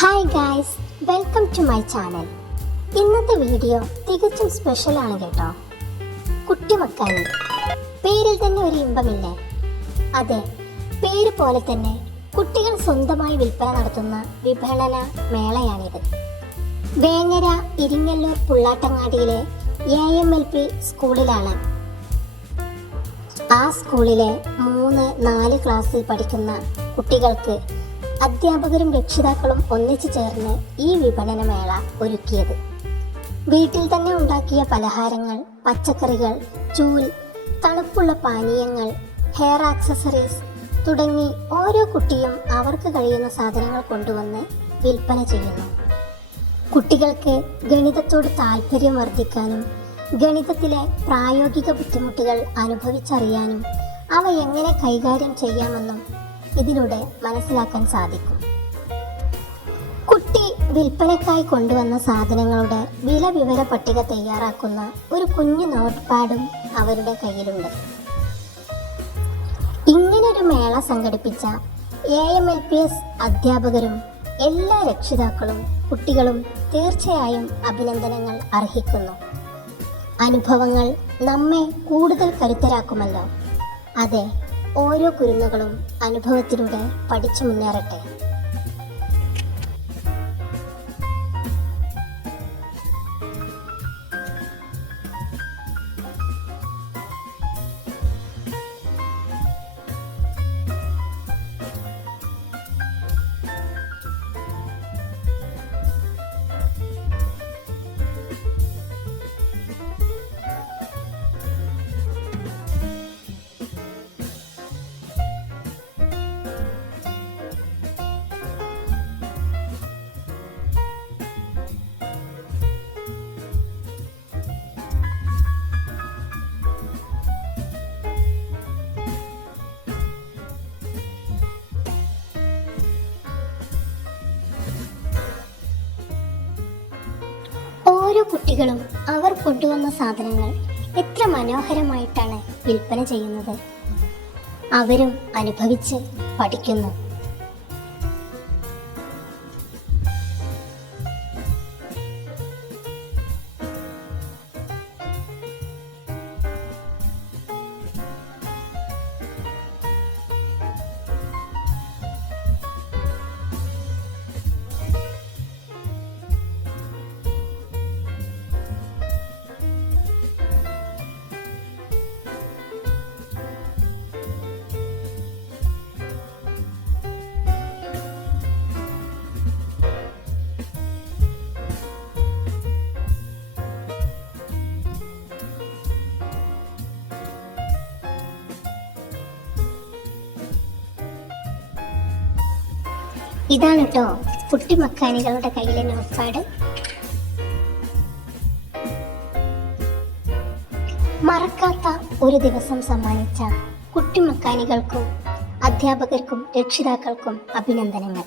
Hi guys, welcome to my channel. ഇന്നത്തെ video തികച്ചും സ്പെഷ്യലാണ് കേട്ടോ. കുട്ടി മക്കാനി, പേരിൽ തന്നെ ഒരു ഇമ്പമില്ലേ? അതെ, പേര് പോലെ തന്നെ കുട്ടികൾ സ്വന്തമായി വിൽപ്പന നടത്തുന്ന വിപണന മേളയാണിത്. വേങ്ങര ഇരിങ്ങല്ലൂർ പുള്ളാട്ടങ്ങാടിയിലെ AMLP സ്കൂളിലാണ്. ആ സ്കൂളിലെ 3-4 ക്ലാസ്സിൽ പഠിക്കുന്ന കുട്ടികൾക്ക് അധ്യാപകരും രക്ഷിതാക്കളും ഒന്നിച്ചു ചേർന്ന് ഈ വിപണന മേള ഒരുക്കിയത്. വീട്ടിൽ തന്നെ ഉണ്ടാക്കിയ പലഹാരങ്ങൾ, പച്ചക്കറികൾ, ചൂൽ, തണുപ്പുള്ള പാനീയങ്ങൾ, ഹെയർ ആക്സസറീസ് തുടങ്ങി ഓരോ കുട്ടിയും അവർക്ക് കഴിയുന്ന സാധനങ്ങൾ കൊണ്ടുവന്ന് വിൽപ്പന ചെയ്യുന്നു. കുട്ടികൾക്ക് ഗണിതത്തോട് താല്പര്യം വർദ്ധിക്കാനും ഗണിതത്തിലെ പ്രായോഗിക ബുദ്ധിമുട്ടുകൾ അനുഭവിച്ചറിയാനും അവ എങ്ങനെ കൈകാര്യം ചെയ്യാമെന്നും ഇതിലൂടെ മനസ്സിലാക്കാൻ സാധിക്കും. കുട്ടി വിൽപ്പനയ്ക്കായി കൊണ്ടുവന്ന സാധനങ്ങളുടെ വില വിവര പട്ടിക തയ്യാറാക്കുന്ന ഒരു കുഞ്ഞു നോട്ട് പാഡും അവരുടെ കയ്യിലുണ്ട്. ഇങ്ങനൊരു മേള സംഘടിപ്പിച്ച AMLPS അധ്യാപകരും എല്ലാ രക്ഷിതാക്കളും കുട്ടികളും തീർച്ചയായും അഭിനന്ദനങ്ങൾ അർഹിക്കുന്നു. അനുഭവങ്ങൾ നമ്മെ കൂടുതൽ കരുത്തരാക്കുമല്ലോ. അതെ, ഓരോ കുരുന്നുകളും അനുഭവത്തിലൂടെ പഠിച്ചു മുന്നേറട്ടെ. ഓരോ കുട്ടികളും അവർ കൊണ്ടുവന്ന സാധനങ്ങൾ എത്ര മനോഹരമായിട്ടാണ് വിൽപ്പന ചെയ്യുന്നത്. അവരും അനുഭവിച്ച് പഠിക്കുന്നു. ഇതാണ് കേട്ടോ കുട്ടി മക്കാനികളുടെ കയ്യിലെ നോട്ട് പാഡ്. മറക്കാത്ത ഒരു ദിവസം സമ്മാനിച്ച കുട്ടി മക്കാനികൾക്കും അധ്യാപകർക്കും രക്ഷിതാക്കൾക്കും അഭിനന്ദനങ്ങൾ.